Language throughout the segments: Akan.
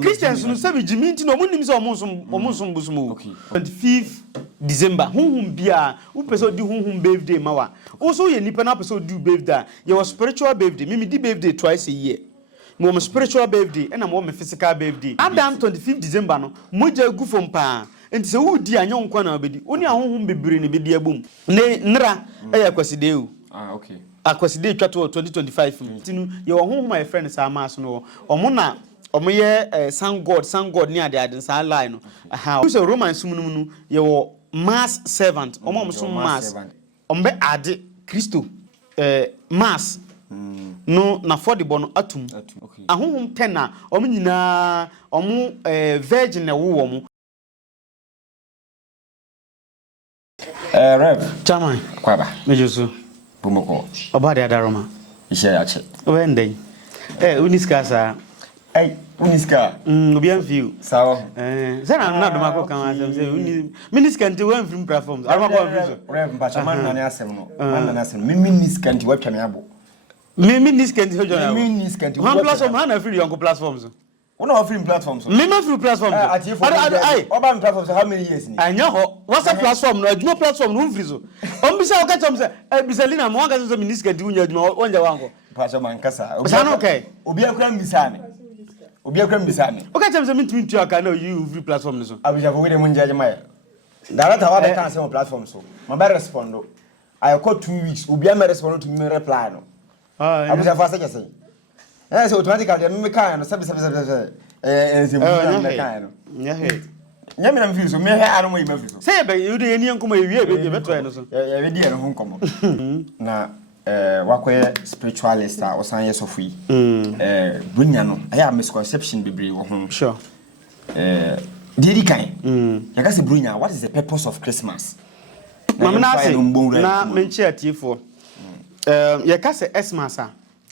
Christians no say Jimmy nti no munim say omunsom busumu 25th December honhom bia wo pese di honhom birthday mawa wo so ye nipa na pese do birthday ye was spiritual birthday me di birthday twice a year mo spiritual birthday and mo physical birthday adam 25th December no moja gu fom pa nti se wo di anyo nkwa na obedi oni ahonhom bebire ne bedi abom ne nra eya kwaside o okay akwaside twa to 2025 tinu ye honhom my friend sa mass no omo na omo ye san god ni ade sa line no aha so Roman sumunum no ye wo mass servant omo so mass ombe ade Kristo mass no na for the bono atum okay ahonhom 10 na omo nyina omo virgin na wo mo Rev Techiman kwaba mejoso bomoko oba de adaroma ishe ya che wenden uniska sa uniska obi amfiu sawo sana na do mako kan asem say uniska nti wan film platforms arma ko amfiu Rev mpacho man na ne asem no man na ne asem me uniska nti watwa me abo uniska nti hojo na me uniska nti one platform na free your platforms una offering platforms me free platforms oba platforms how many years ni anya ho what's a platform no aduma platform no free so ombisa o ka chom say bisalina mo wanga so uniska nti unya aduma onja wango mpacho man kasa okay obi akura mbisane okay chom say me tu aka na you free platform no so abija bo we dem njaje mai darata wa be kan say platform so ma ba respond I call 2 weeks obi am respond to me reply no abija fa say say so automatically me kan no sabi se me kan no nyame na mfiso me he anu yi mfiso say be you dey eni enkomo ewie be beto no so we dey no nkomo na wakoye spiritualist a osan yesofu yi bunya no aya misconception bebre wo ho sure dedi kan yaka se bunya what is the purpose of Christmas mama na say na menchi atiefo yaka se Xmas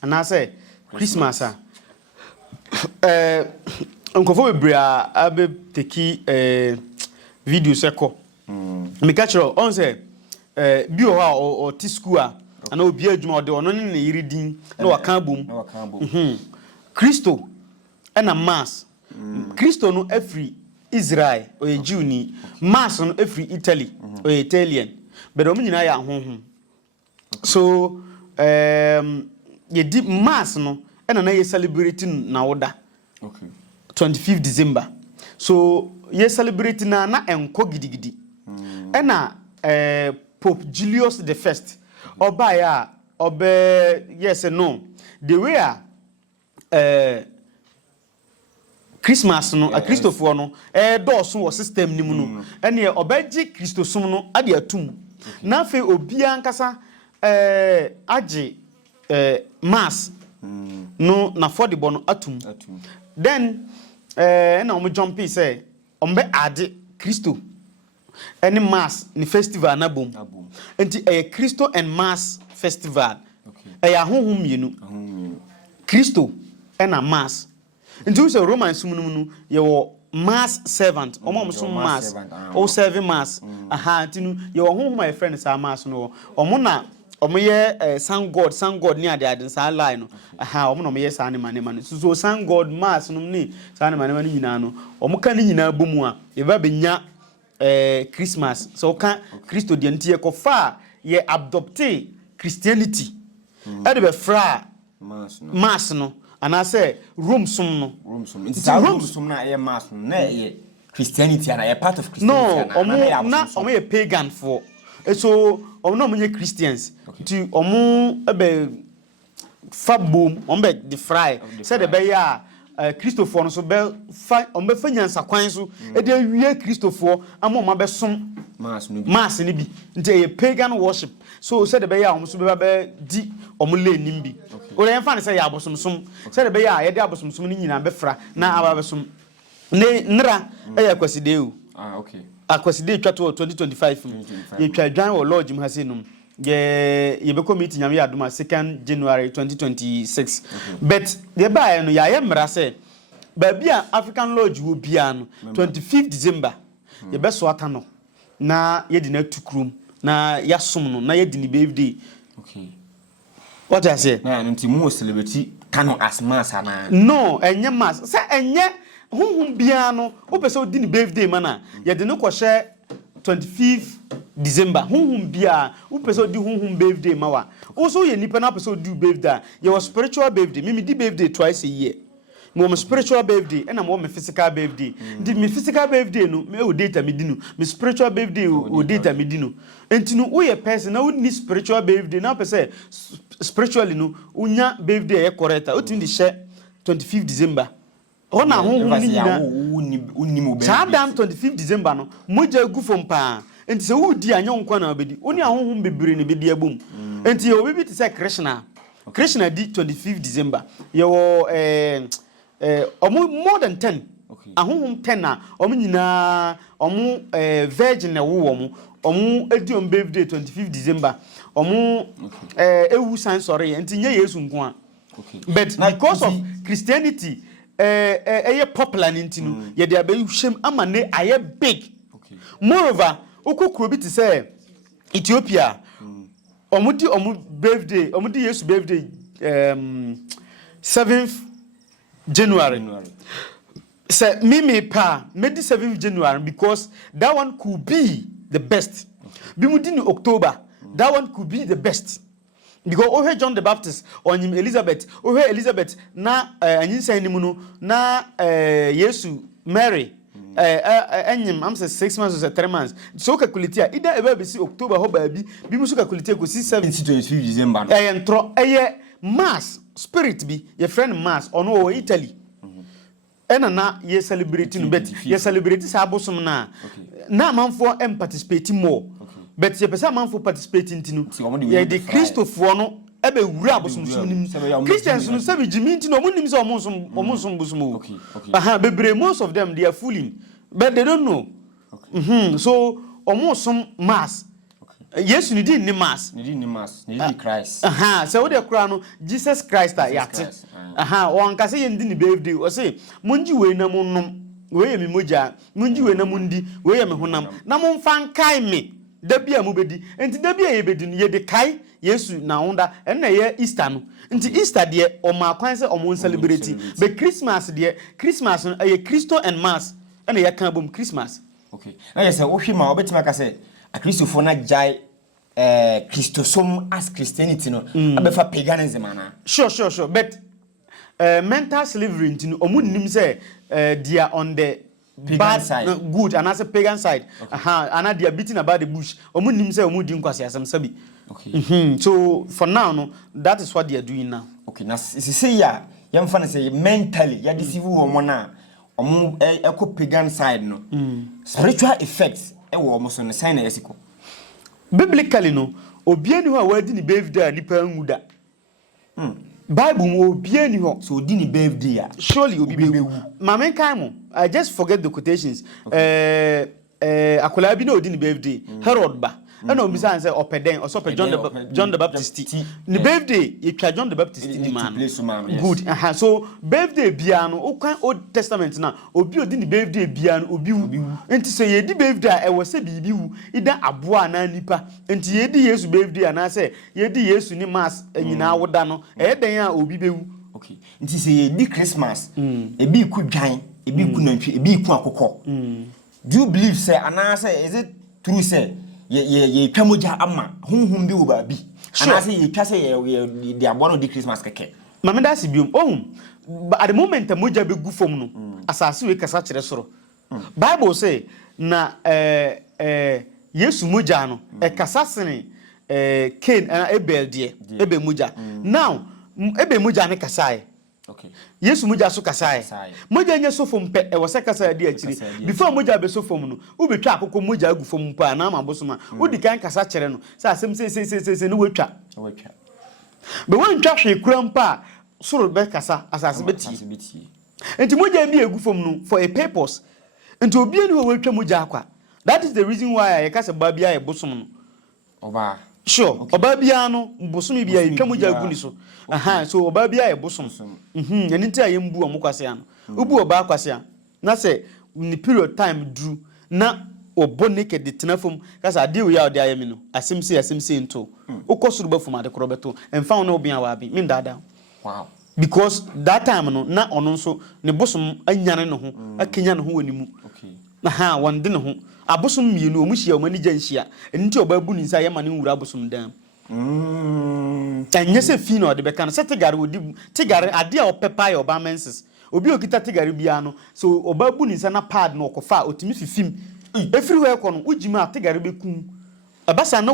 na say Christmas nkofo bebre abe teki video seko me catch on say bi o ha o ti school ana obi adwuma ode ono ne yiridin na waka bom Kristo na mass Kristo no every Israel o Jew ni mass no every Italy o Italian but o nyina ya honhom so ye di mass no na ye celebrating na woda okay 25th December so ye celebrating na enko gidigidi na Pope Julius the First oba ya obe yes and no the way Christmas no a Christopher no dose wo system ni mu no ene obeji Christosum no ade atum na fe obi ankasa age mass no na for the bono atum then na omo jumpy say ombe ade Christo any mass ni festival na bom enti Christo and mass festival honhom yenu Christo and a mass enti we say Roman sumunum no ye wo mass servant omo so mass o serving mass aha enti no ye wo honhom my friend sa mass no omo na omo ye san god ni ade sa line no aha omo no ye sa ne manema no so san god mass no ni sa ne manema no nyina no omo ka ni nyina bomu a ye ba benya Christmas so can Christo de ntie ko fa ye adopte Christianity e de be fra mass no ana say Rome sum no it's Rome sum na ye mass no na ye Christianity and a part of Christianity na omo ye pagan for so omo no ye Christians to omo be fa bom omo be the fry say the be ya Christopher no so be fa ombe fa nyansa kwan so e de wie Christopher amoma be som mass ni bi nte pagan worship so said the be ya so be di omo le nim bi o le fa ne say ya abosomsom said the be ya ye de abosomsom ni nyina be fra na aba be som ne nra e ya kwaside o okay akwaside twa to 2025 ye twa dwan o lodge mu hasenum ye be committee nyame aduma 2nd January 2026 but the buy no ya mra say ba bia African lodge wo bia no 25th December ye be so ata no na ye di na tukrum na ya som no na ye di ni birthday okay what I say na nti mu celebrity canon as mass ana no enye mass say enye honhom bia no wo pese odi ni birthday mana ye de no ko share 25th December honhom bia wo pese odi honhom birthday mawa also ye nipa na pese odi birthday ye was spiritual birthday me di birthday twice a year me spiritual birthday and me physical birthday di me physical birthday no me o data me di no me spiritual birthday o data me di no enti no wo ye person na wo ni spiritual birthday na pese spiritually no unya birthday e correct o tin di share 25th December ona honhom ni nyina Sadam 25th December no moja gu fom pa enti se wo di anya nkwa na obedi oni ahonhom bebre ne bedi abom enti ye obi ti se Krishna di 25th December ye wo more than 10 ahonhom 10 na omo nyina omo virgin na wo omo edi on birthday 25th December omo ewu san sorry enti nye Yesu nko a but because of Christianity popular nintinu ye de abehwem amane aye big moreover okokro bi te say Ethiopia omudi birthday omudi Yesu birthday 7th January say me pa made 7th January because that one could be the best bi mudi ni October that one could be the best because John the Baptist or Elizabeth na anyinsa nimu no na Yesu Mary enyim am say 6 months or 3 months so calculate either ebe be see October ho ba bi mu so calculate go see 25 December entro mass spirit bi your friend mass ono Italy na ye celebrating but ye celebrate sa abosom na manfo participate more but ye person manfo participate ntinu ye the Christopher no ebe wura abosomsom nim Christians no say jimi ntinu omunim say omonsom bosom bebre most of them they are fooling but they don't know so omonsom mass yes ni di ni mass ni di Christ so we dey kura no Jesus Christ yate on ka say ye ndi ni birthday o say munji we na munnom we ye mi moja munji we na mundi we ye me honam na monfan kai me da bia mu bedi enti da bia ye bedi no ye de kai Yesu na onda na ye Easter no enti Easter de o ma kwan se o mon celebrate be Christmas no ye Christo and mass na ye kan bom Christmas okay na ye say wo hwe ma obetima ka say a Christopher na jai Christosome as Christianity no abefa paganism ana sure but mental slavery ntino omunnim say they are on the pagan side good and as a pagan side and they are beating about the bush omunnim say omudi nkwase asem sabi okay so for now no that is what they are doing now okay na say ya yemfa na say mentally ya deceive wo mo na omo eko pagan side no spiritual effects e wo mo so no sign na yesiko biblically no obiani ho a wadi ni birthday nipa nguda Bible mo obiani ho so di ni birthday a surely obi be mama kan mo I just forget the quotations akola bi na odi ni birthday Herod ba and o bisa say opeden or so John the Baptist ni birthday you try John the Baptist di man good so birthday bia no o kan Old Testament na obi odi ni birthday bia no obi wu enti say ye di birthday e wo say bibi wu ida aboa na nipa enti ye di Yesu birthday na say ye di Yesu ni mass nyina woda no e den a obi bewu okay enti say ye di Christmas e bi ku dwan e bi ku nantwi e bi ku akokɔ do you believe say ana say is it true say ye twamoja ama honhom bi wo ba bi ana say ye twa say ye de abono di Christmas keke mama da si biom at the moment moja be gu fom no asase we kasa kire soro Bible say na Yesu moja no e kasa sene Cain and Abel de ebe moja now ebe moja ne kasa okay Yesu moja so kasa moja nya so fom pe e wo se kasa de akiri before moja be so fom no u betwa akoko moja agu fom pa na mabosoma u di kan kasa kire no sa asem se no wetwa be won twa hwe kuram pa soro be kasa asase beti enti moja bi agu fom no for a purpose enti obi ani wo wetwa moja akwa that is the reason why I kasa ba bia e bosom no oba sure oba bia no bosom bia e twa moja agu ni so so oba bia e bosom eni ntia ye mbu omokwase ano ubu oba akwase an na say ni period time dru na obo naked de tenafom kasa ade we ya ode ayemi no asemse nto ukosuru bafum ade krobeto emfa wona obi an wa bi min dada wow because that time no na ono nso ne bosom anyane ne ho akenya ne ho wani mu aha wonde ne ho abosom mienu omu hia omani gyanhia enti obabu ni nsa yema ne nwura abosom dam tanye se fi no de beka no se tigare odi tigare ade a opepa ya oba menses obi okita tigare bia no so obabu ni nsa na pad no okofa otimi fifim efiri ho ekọ no ugima tigare bekum abasa na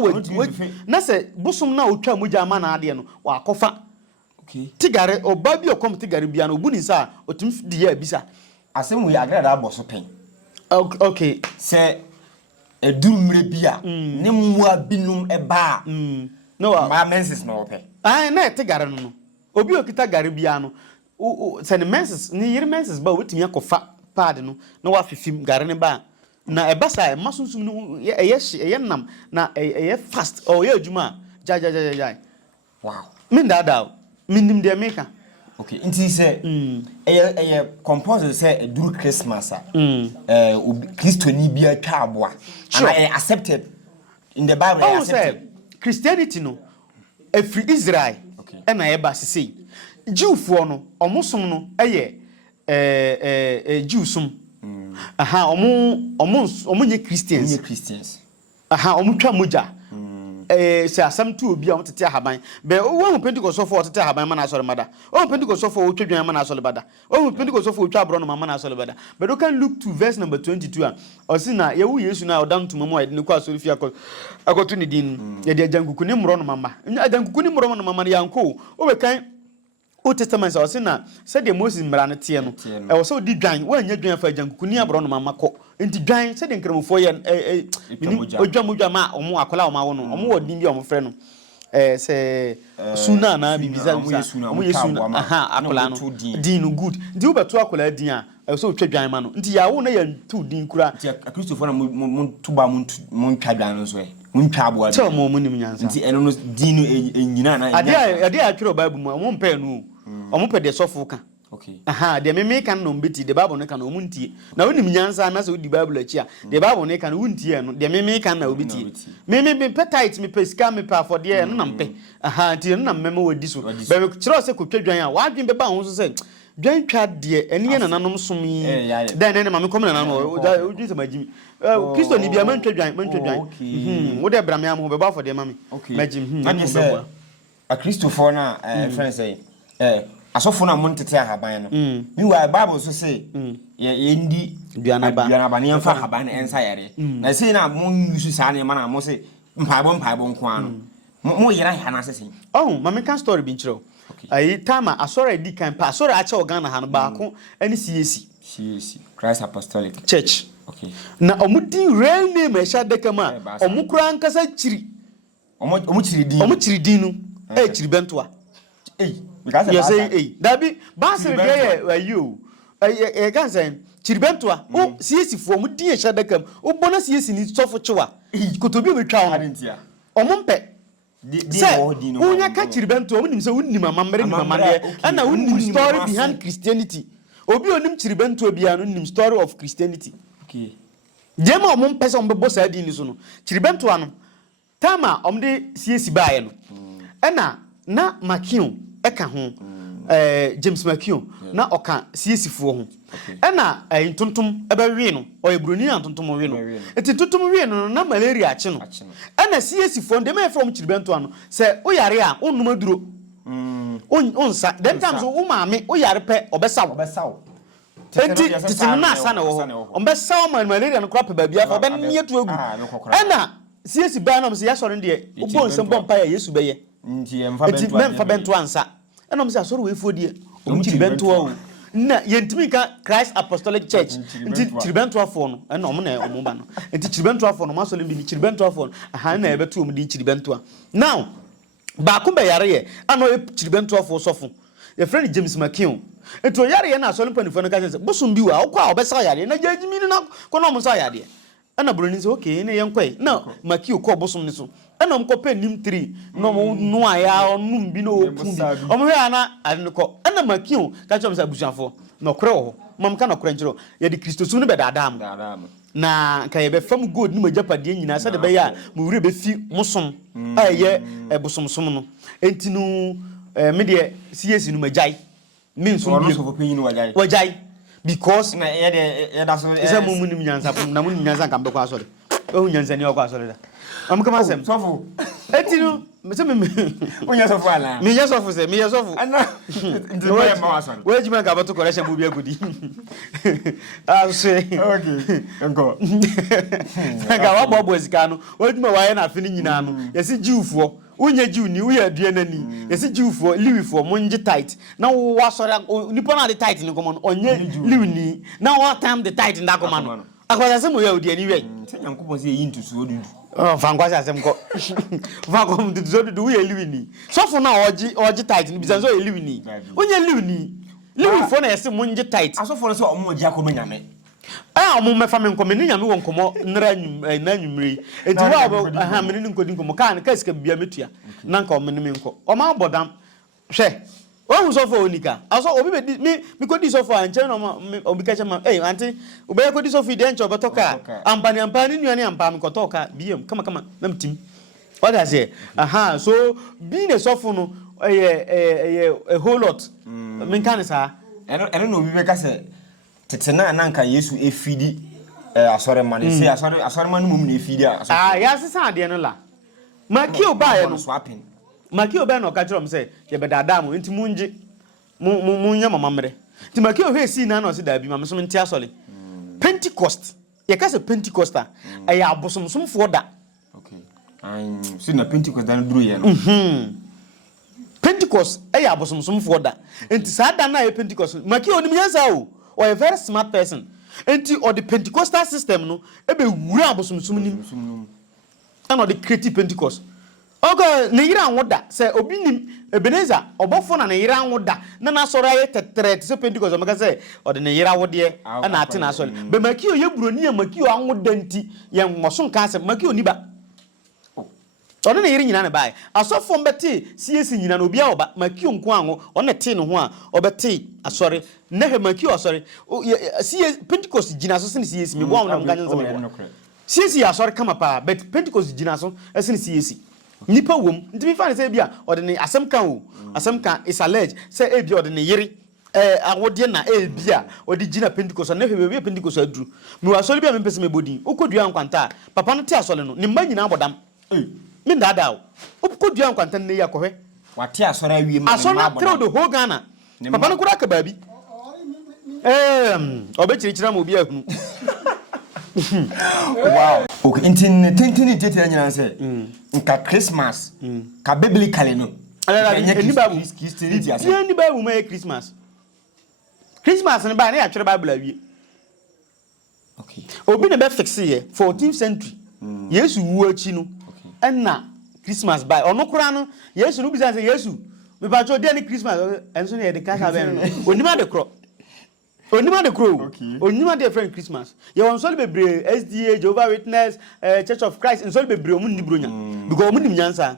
na se bosom na otwa moja ama na ade no wa akofa tigare oba bi okom tigare bia no obu ni nsa otimi di ya bisa asem we agrada aboso pen okay se edurumre bia ne mwa binum eba no ma menses no ope na tigare no obi okita gare bia no se ne menses ni yiri menses ba wetimi akofa pad no na wa fifim gare ne ba na ebasa masunsun no eye nam na eye fast o ye adwuma ja wow min dada minim de meka okay nti se eye compose se duru Christmas Christo ni bia twa aboa and I accepted in the Bible I accepted Christianity no every Israel and I eba sese Jewfo no omosom no Jewsum aha omo nye Christians aha omo twa moja se asam tu obi a motete ahaban be wo Pentecost for tete ahaban ma na asore mada wo Pentecost for wo twadwan ma na asore bada wo Pentecost for wo twa bro no ma na asore bada but you can look to verse number 22 and osi na ye wu Yesu na odam to mama ne ko asore fi akoto ne din ye de ajankuku ne mro no mama ajankuku ne mro no mama ne yanko wo be kan Old Testament osi na said the Moses mra ne tie no e wo so di dwan wo anya dwan fa ajankuku ne abro no mama ko enti dwan said the nkramofo ye odwa ma omo akola omo awo no omo wodin bi omo frɛ no se suna na bibiza omo yesuna aha akola no din no good ndi wo beto akola din a so twedwan ma no nti ya wo na ya tu din kura nti Christopher na mun tuba mun twedwan no so mun twa aboa so mo munim nyansa nti eno no din no enyina na ade a twero Bible mu omo mpa no omo pe de sofo ka okay aha de me kan no mbeti de Bible no kan omo ntie na wonim nyansa na so di Bible achi a de Bible no kan wontie no de me kan na obiti me petite me pesika me pa for de no na mpe aha nti no na mema wadi so be kiro se kotwadwan a wadwen be ba ho so se dwan twa de ene ye nananom som yi dan ne ma me kom nananom o dwin se magimi Kristo ni bia man twadwan wo de bra me am ho be ba for de ma me magim na be a Christopher na friend say asofo na montete ahaban no meanwhile Bible so say ye ndi duanaba ne yemfa ahaban na ensa yare na say na mon use sa ne ma na mo say mpaebo nko ano mo yera hana sese ma me kan story bi nchiro ayi tama asore di kan pa asore acha Ghana ha no baako ani CAC Christ Apostolic Church okay na omudi real name esha dekama omukura nkasa chiri chiri din no chiri bentoa because you say dabi basir dey ayo can say chiribentoa o CAC fo mu din esha dekam o bona CAC ni sofo chewa kotobi betwa on omompe unya ka chiribentoa unim se unim amamre ni mamane ana unim story behind Christianity obi onim chiribentoa bia no unim story of Christianity okay dema omompe se ombebo sa din ni so no chiribentoa no tama omde CAC baaye no ana na Makio eka ho James Makio na oka CAC fo ho ena ntontom ebewe no oyebroni antontom we no eti ntontom we no na malaria ache no ena CAC fo de me from chiribento ano se oyare a onum aduro onsa dem times o maame oyare pe obesaw enti titina asa na wo obesaw malaria no crop ba bia fo be nietu egu ena CAC ba na mo se yasore de obo nsem bompa ya Yesu beye nti emfa bento ansa ena mo se asore we fodie o chiribento o na yentimi ka Christ Apostolic Church nti chiribento afo no ena omo na omo ba no nti chiribento afo no masole bi ni chiribento afo no aha na ebeto omo di chiribento a now ba ko be yare ye ana o chiribento afo sofo ye friend James Makio ento yare ye na asole panifo no ka se bosum bi wa okwa obesa yare na jajimi ni na ko no mo sa yare ana broni se okay ne yenkoi na Makio ko bosum ni so ana mko pe nim 3 no no aya onum bi no opundi omo hwe ana ade ko ana Makio ka chom sa busuafo no kore ho mam ka no kore njiro ye di Kristo su ne be dadam na ka ye be fam god ni majapade nyina sa de be ya mo wure be fi mosom aye ebosomsom no enti no me de CAC no majai means wajai because na that's is a mumu nyansa na mumu nyansa kan be kwa sori o nyansa ni o kwa sori da am kama sem sofo etinu me onya sofo ala me ya sofo se me ya sofo ana nti mo ya ma wasori we jima ka bato correction bu bi agudi ah say okay enko ga wa bobo esika no we jima wa ye na afi ni nyina no yesi jiwfo unye jiw ni uye adue nani yesi jiwfo liwifo monje tight na wo wasori nipo na the tight ni komo onye liwni na wo time the tight nda komo no akwasa se mo ya odi ani we se nyankopon se yi ntusu odudu vankwasi asem ko vankom dudu we liwni sofo na oji tight ni bizanzo ye liwni onye liwifo na yesi monje tight asofo no se omo oji akono nyame omo mefa me nkomo ni nyame won komo nra na nwumre enti wa ha me ni nkodi nkomo kan ka sika bia metua na nka omo ni me nko o ma bodam hwe ohun sofo onika aso obi be mi kodi sofo anche no obi ka chema aunty obi kodi sofo de encho betoka ampani nuane ampam kotoka biem kama na mtim what I say so being a sofo no a whole lot me kan sa eno no obi be ka se tetena nanka Yesu efidi asore man say asore man mum na efidi asore ya sesa ade no la maki oba ye no swapping maki oba no ka kiro mse ye bedada mo enti munje munya mamamre ti maki o he si na no se da bi mamso nti asole Pentecost ye ka se Pentecosta ya abosomsomfo da okay si na Pentecost da duru ye no Pentecost ya abosomsomfo da enti sa da na ye Pentecost maki onim yansa o a very smart person enti or the Pentecostal system no ebe wura abosomsom nim and or the creative Pentecost okay ne yira anwoda say obi nim Ebenezer obofo na ne yira anwoda na soro aye tetere se Pentecost o maka say o de ne yira wode na ate na soro be makio ye buroni ya makio anwoda nti ye nwoso nka se makio ni ba ono ne yiri nyina ne bae asofo mbete siesi nyina no obi a oba makio nko anwo ono te ne ho a obete asori na he makio asori siesi Pentecost gina so se siesi me bo awon nganya nzema siesi asori kama pa but Pentecost gina so se siesi nipa wom ntimi fa ne se bia ode ne asem kan is alleged say e bia ode ne yiri awode na e bia ode gina Pentecost na hwe bia Pentecost aduru me wasori bia me pese me bodin ukodua nkwanta papa no te asole no ne mma nyina abodam me ndada o ukodua nkwanta ne yakɔhwe wate asori awie ma asori through the whole Ghana papa no kura ka baabi obechirichira mo bia hunu wow okay intini tete nyina se nka Christmas ka biblically no ni babu Christianity ase ni babu ma Christmas ne ba na ya twere Bible awie okay obi ne be fix ye 14th century Yesu wu achi no na Christmas by ono kura no Yesu no bi say Yesu me ba cho de ni Christmas enso ne de ka be no onima de kro onima de friend Christmas ye won so bebre SDA Jehovah Witness Church of Christ in so bebre omun ni bronya because omun ni nyansa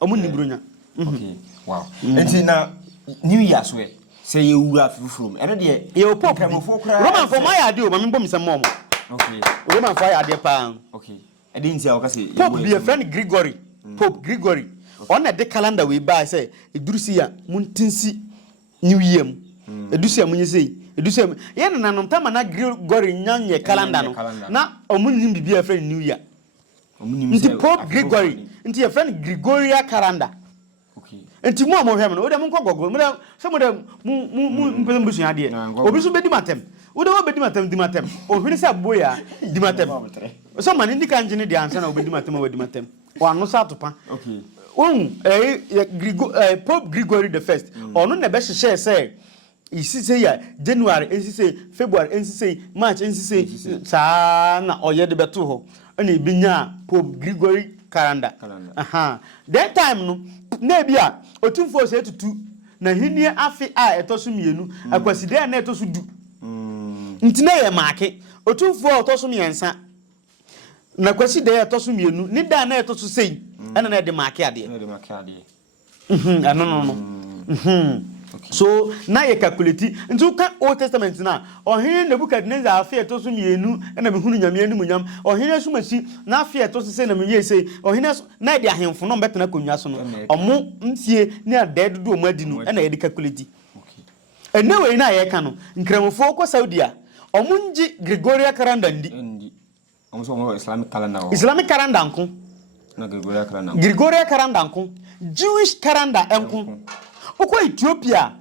omun ni bronya okay wow enti na New Year so say ye wura from eno de ye pop Roman for my idea o ma me bom sem mo okay Roman for your idea pa okay I didn't say okay say Pope be a friend Gregory Pope Gregory on the calendar we buy say edurusi ya muntinsi New Year edurusi ya munyese edurusi ya na nanom tama na Gregory nyanye calendar no na omunnim bibia friend New Year nti Pope Gregory nti a friend Gregorian calendar okay nti mu amohwem no ode munko gogol mu se mu de mu mpem busu ade obi so bedi matem ode wo bedi matem di matem ohwini se boya di matem so man ndi kan jine di ansa na obedi matem obedi matem wanu sa topa okay Pope Gregory the first onu na be hye say isi say ya January ensi say February ensi say March ensi say sa na oye de beto ho na ebinya Pope Gregory calendar that time no na bia otumfo say tutu na hinie afi a etoso mienu akwaside na etoso du ntina ye maake otumfo otoso miensa na kwaside etoso mienu ni da na etoso sei ena na de maake ade no so na ye calculate ntu ka Old Testament na ohin Nebukadnezar afi etoso mienu ena me hunu nyame anim nyam ohin asumasi na afi etoso sei na me ye sei ohin na de ahemfo no betena konwa so no omo mfie na de dodo o madi no ena ye de calculate And no way na ye ka no nkramofo ko Saudi a omunji Gregorian calendar ndi omo Islamic calendar Islamic calendar nko na Gregorian calendar nko Jewish calendar enko okwa Ethiopia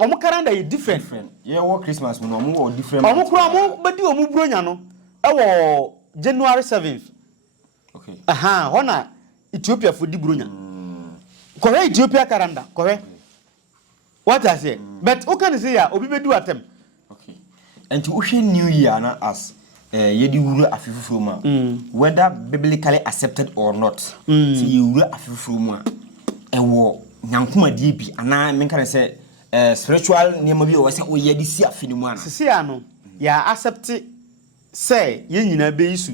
omo calendar is different yeah what Christmas no omo different omo kura omo bedi omo bronya no e January 7th okay hona Ethiopia for di bronya correct Ethiopia calendar correct what I say but who can say ya obi bedu atem okay and to new year na as yedi wuru afifufuru ma whether biblically accepted or not see you wuru afifufuru ma ewo nyankoma die bi ana menka say spiritual name bi o say o yedi si afini mu ana sisi ano ya accept say ye nyina be isu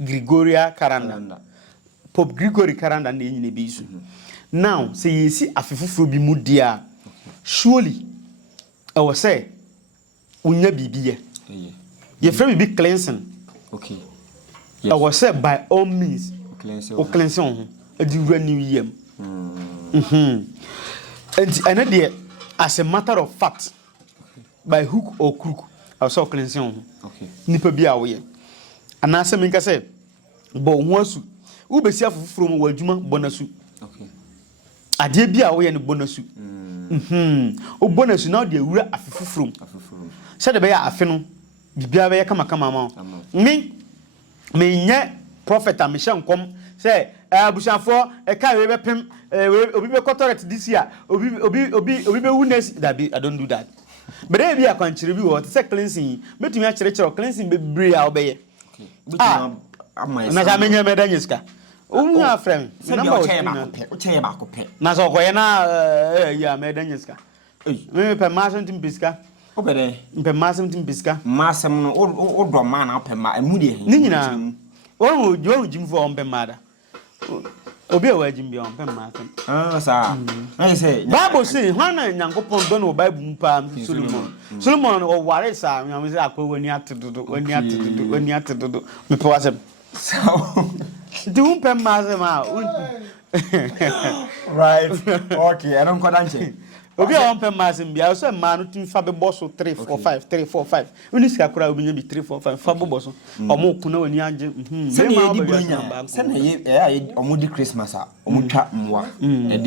Gregorian calendar Pope Gregory calendar na ye nyina be isu now say ye si afifufuru bi mu dia surely I was say unya bibiye ye frame be cleansing okay yes. I was said by all means cleansing a new year and there as a matter of fact by hook or crook I saw cleansing okay nipa bi awye and I say minka say bo hoasu u be sia from wadwuma bonasu okay ade bi awye no bonasu o bonasu now dey wura afifufrum say the be ya afe no bibia be kama ma me nye prophet amisha nkom say abushafo e ka we be pem obi be corporate this year obi be witness that be I don't do that but there be a kwanchire bi what say cleansing betumi a kire cleansing be bre a obeye na ja menye medanyiska unya friend number o che ba ko pe na so koye na ya medanyiska me pe ma so ntimpiska obere mpe masem timpiska masem no o do ma na pe ma emu de ni nyina o jimfo mpe mada obi a wajim bi mpe masem sa na say Bible say hwana nyankopon do no Bible mpa Solomon o ware sa nyam say akwa wani atododo me pe wasem so do mpe masem right okay I don't quite obi a mpe masem bia so ma no tin fa be boss 345 unisika kura obi nya bi 345 fa be boss omo kuna wani anje se na di bronya se na ye omo di Christmas a omo twa mwa e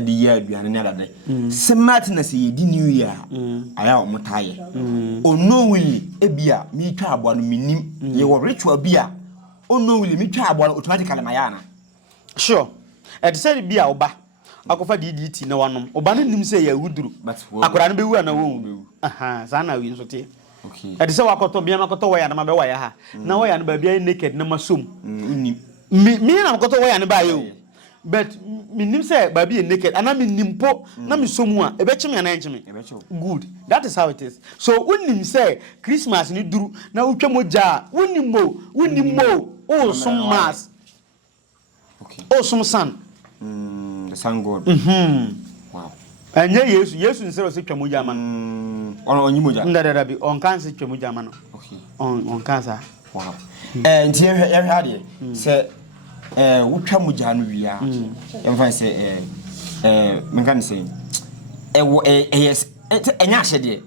di year aduane ne adade se Martin se ye di new year aya omo taye onowili e bia mi twa abo no minim ye wo ritual bia onowili mi twa abo automatically mayana sure e say bia oba akofa DDT na wanom oba no nim say ya wuduru akora no be wu na wo za na wi nso te okay e de say wakoto bia makoto waya na ma be waya ha na waya no ba bia naked na masom nim mi na makoto waya no ba yo but mi nim say ba bia naked ana mi nimpo na mi somu a e be chime na enchime good that is how it is so unim say Christmas ni duru na utwa moja unim mo o som mass okay o som san the sun god wow anya yesu nsero se twamoja ma no onyi moja ndadada bi on kan se twamoja ma no okay on kan sa wow nti e hade se wotwa moja no wia emfa se menkan se yes enya ahede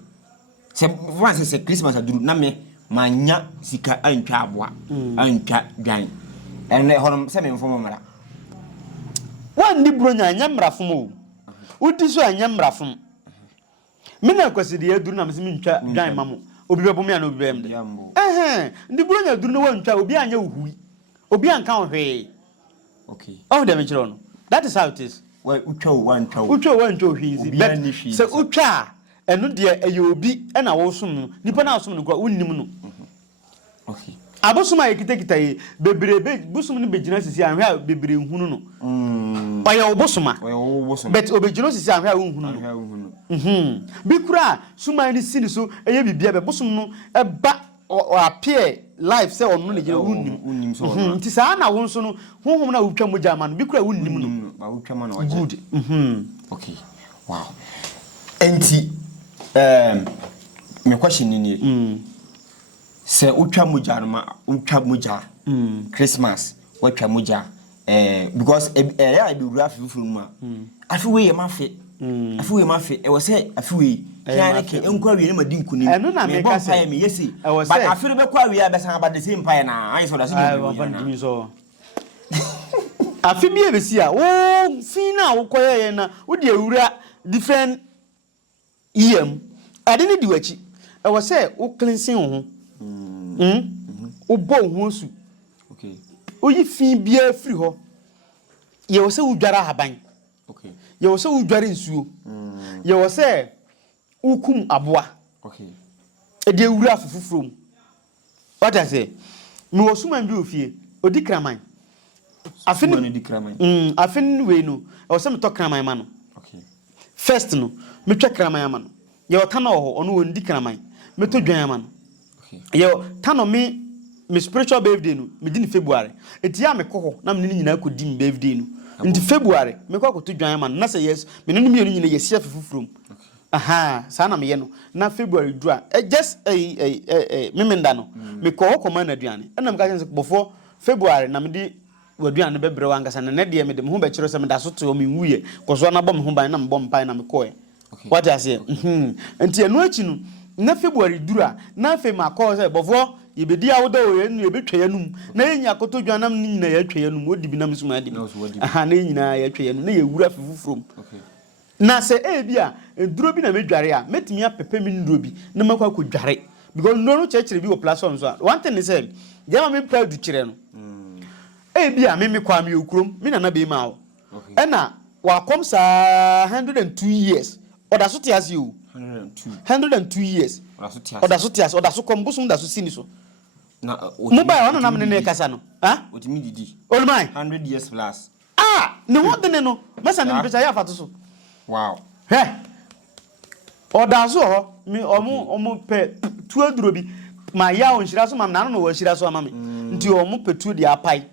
se once se Christmas aduru na me manya sika antwa aboa antwa dan ene honom se me mfo mara wan ni bronya nyamrafom o udi so anyamrafom me na kwasidi aduru na me ntwa dwan mamo obi bebo me na obi bem de ndi bronya aduru no wantwa obi anya uhui obi anka ohwe okay oh dem chiro no that is how it is well utwa wantwa ohwe but se utwa eno de eyobi na wo som no nipa na som no kwa unnim no okay abosoma yekitekita yi bebrebe busum ni begina sisi anhwe a bebre nhunu no oya obosoma but obegina sisi anhwe a nhunu no bikura suma ni sini so eye bibia be busum no eba o appear life say onu ne gina unnim so nti sa na wo nso no honhom na wutwa moja ma no bikura unnim no ba wutwa ma no good okay wow enti me question ni se utwa moja no ma utwa moja Christmas utwa moja because ya be wura fifuru ma afi we ye ma fe afiwe mafe e was say afiwe pianike enkwa wie ne madin kuni eno na me ka say me yesi but afire be kwa wie abesan about the same pie na I so that so afi bi ebesi a wo fin na wo koye na wo de awura different yam ade ne di wachi e was say wo cleansing ho wo bo ho su okay wo yi fin bia free ho ye wo say wo dwara haban okay ye wo say wo dwara nsuo ye wo say wo kum aboa okay e de awura afufufrom what I say me wo suman bi ofie odi kraman afin odi kraman afin we no e wo say me to kraman ma no okay first no me twa kraman ma no ye wo tana ho ono wo ndi kraman me to dwan ma no okay ye tano me spiritual birthday no me di ni February etia me kokko na me ni nyina ko di me birthday no nti February me kokko to dwan ma no na say yes me no me no nyina yes afufufrom aha sana me ye no na February dura just memenda no me ko koma na aduane na me ka jense before February na me di waduane bebre wangasa na ne de me de me ho be kiro se me da so to me wuye koso na bom ho ban na me bom pan na me ko what I say nti eno achi no na February dura na fe ma ko se before ye be di awoda o ye nu ye betwa yanum na ye nya koto dwanam ni nyina ye twa yanum odi bi na me suma di aha na ye nyina ye twa yanum na ye wura fufufrom okay na se bia enduro bi na medware a metimi apepe mi nduro bi na makwa ko dware because no church bi o platform so one thing is say jama me proud du kire no bia me kwa me okrom me na be ma o e na wa kom sa 102 years oda so tias you 102 years oda so tias oda so kom busum da so sini so na mobile ona na me ne kasa no ha otimi didi olmai 100 years plus ne wode ne no mesa ne pesa ya fato so wow he odazo ho mi omo pe tu aduro bi ma ya on shira so mam na no wo shira so amame nti omo pe tu di apai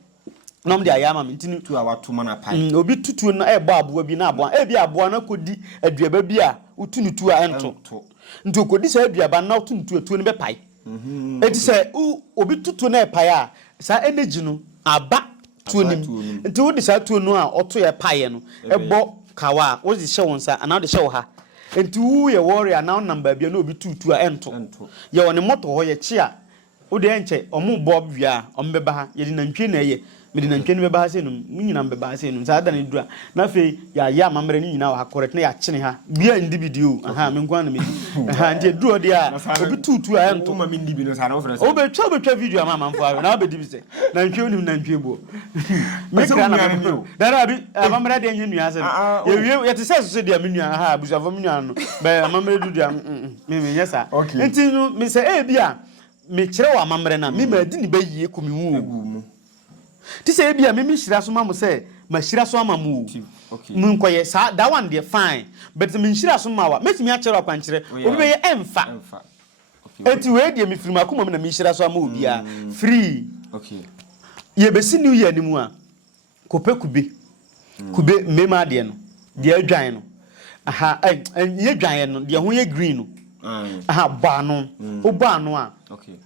nom di ayama mi nti tu awato ma na pai obi tutu na ebo aboa bi na aboa bi aboa na kodi aduaba bi a utunu tu a ento nti okodi sa aduaba na utunu tu atu ne be pai enti se obi tutu na pai a sa energy no aba tu nim nti wo di sa tu no a oto ye pai no ebo kawa wo di hye wonsa ana wo di hye wo ha enti wu ye warrior na number bia na obi tutu a ento ye woni moto ho ye chi a wo de enche omo bob bia ombeba ha ye di nantwe na ye me di nantwe ne beba ha se num nyina mbeba ha se num sa da ne dura na fe ya mamre ni nyina wa ha correct na ya chene ha bia individual aha me nkwa na me aha nti duro de a obi tutu a ento ma me ndibi no sa na wo frɛ o be twa video ama mamfo a na be di bi se nantwe onim nantwe bo me kra na me dara bi mamre de nyi nua se ye wie ye te se so de me nua ha abusafo me nua no be mamre du dia me nyesa nti no me se bia me kire wa mamre na me ma di ni ba yie ko me wu ti se bia me hira so mamu se ma hira so amamu okay mun koye sa that one dey fine but me hira so mawa metimi a kire wa kwankire obi be ye emfa okay eti we dey me firi makoma me na me hira so amawu bia free okay ye be si new year ni mu a kope kube mema de no de adwan no aha ye dwan no de ho ye green no aha ba no o ba no a okay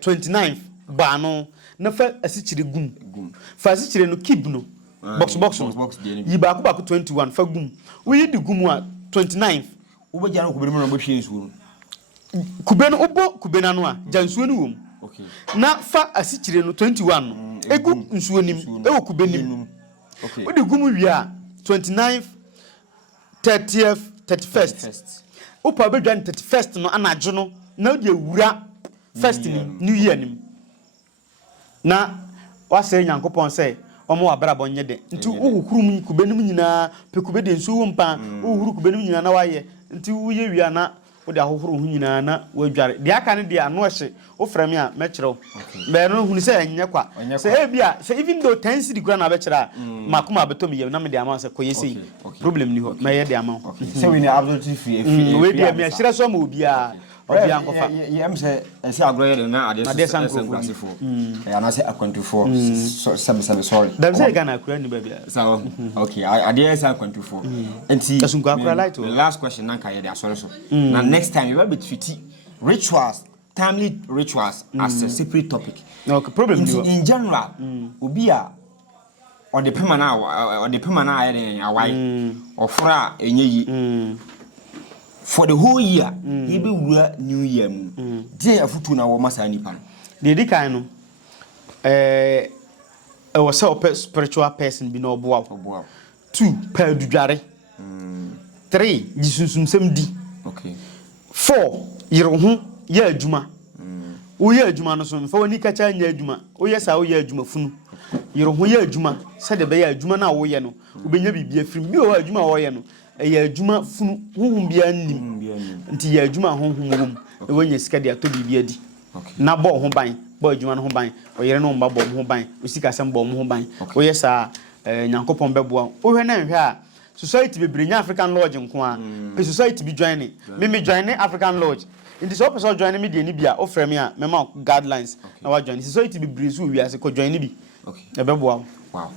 29th ba no na fa asichire gum fa asichire no keep no box no yi ba ko 21 fa gum we di gum a 29th wo be jana ko be no bo hwe nsuo kube no obo kube na no a jansuo no wom okay na fa asichire no 21 no egu nsuo nim e wo kube nim okay we di gum wi a 29th 30th 31st opa be dwan 31st no anajo no na de wura first new year nim na wase nyankopon say omo wabrabon nye de nti uhurum kubenim nyina pe kubede nsu wo mpa uhuru kubenim nyina na waye nti wuye wia na wo de ahohoro hu nyina na wadware de aka ne de ano hye wo frame a mekyerew be no hunu say enye kwa say bia say even though 10 cedi kura na bekyera makoma beto me na me de ama say koyesi problem ni ho me ye de ama say we ni absolutely free we de me ahyira so ma obia obi ankofa yem se ense agro ye na ade sankrofo ya na se akwantufor sorry dem say Ghana akura ni babia so okay ade sankrofo enti asunko akura light the last question na ka ye de asore so na next time you will be treaty rituals timely rituals as a separate topic okay problem in general obi a or the pemana or the pemana away or fra enye for the whole year you be new year dey afutu na wo masa nipa de di kan no was a spiritual person bi na oboa 2 per dudware 3 jisunsum sem di okay 4 yerohu ye adwuma wo ye adwuma no so mfa woni kacha nya adwuma wo ye sa wo ye adwuma funu yerohu ye adwuma se de be ye adwuma na wo ye no wo benya bibia firim bi wo adwuma wo ye no ye adwuma funu honhum bia nnim nti ye adwuma honhum wom e wonya sika de ato bibia di na bo ho ban bo adwuma no ho ban o yere no mba bo ho ban o sika sem bo ho ban wo ye sa nyankopon beboa wo hwe na nhwe a society be brenya African Lodge nko a society be join me join African Lodge in this episode join me dey ni bia o frame a me ma guidelines na wa join society be brezu wi ase ko join ni bi okay e beboa wow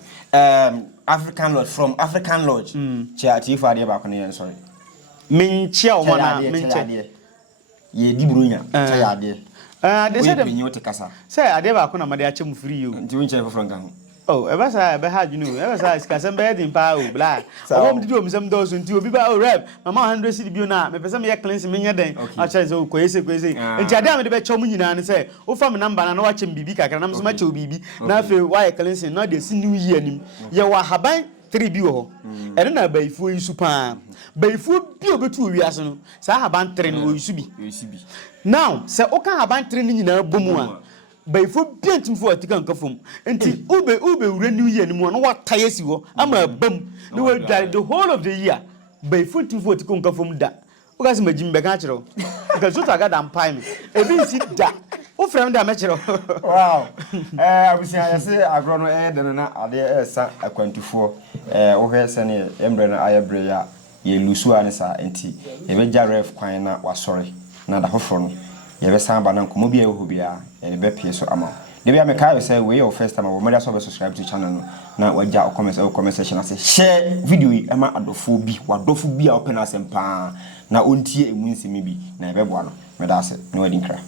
African Lodge from African Lodge chia atifu ade ba kono yen sorry minchia o mana minchia ye di bronya chia ade they said me nyote kasa say ade ba kono made ache mu free you nti wonche for franka oh eba sa ebe ha junu eba sa iskasem be din pa o bla o mdi do msem do so nti obi ba o rep mama 100 cedi bio na me pese me ye cleanse me nya den a che so koyese nti ade am de be chom nyina ne say o fa me number na wa chem bibi kakra na mso ma che bibi na afi wa ye cleanse na de si new year nim ye wa haban 3 bi ho ene na baifu yisu pa baifu bi obetu owiase no sa haban 3 no yisu bi now se o kan haban 3 ni nyina bomu a baifu biantim fo atika nkafom enti ube wure new year ni mu no wataye si ho ama bam ni we the whole of the year baifu tim fo atika nkafom da o ga se magim be kan kire because so taga dan pai me ebi si da o frem da me kire wow abusia ya se agro no de na ade esa akwantufo wo hwe se ne embre na ayebre ya ye lusu ane sa enti e be ja ref kwan na wasore na da hofro no ye be san ba na nkomo bia ho bia e be pie so ama de bia me kai say we your first time we media so be subscribe to channel no na waja comment section ase share video yi ama adofo bi a open asem pa na ontie emu nsemi bi na e be boa no me da ase no wadi nkra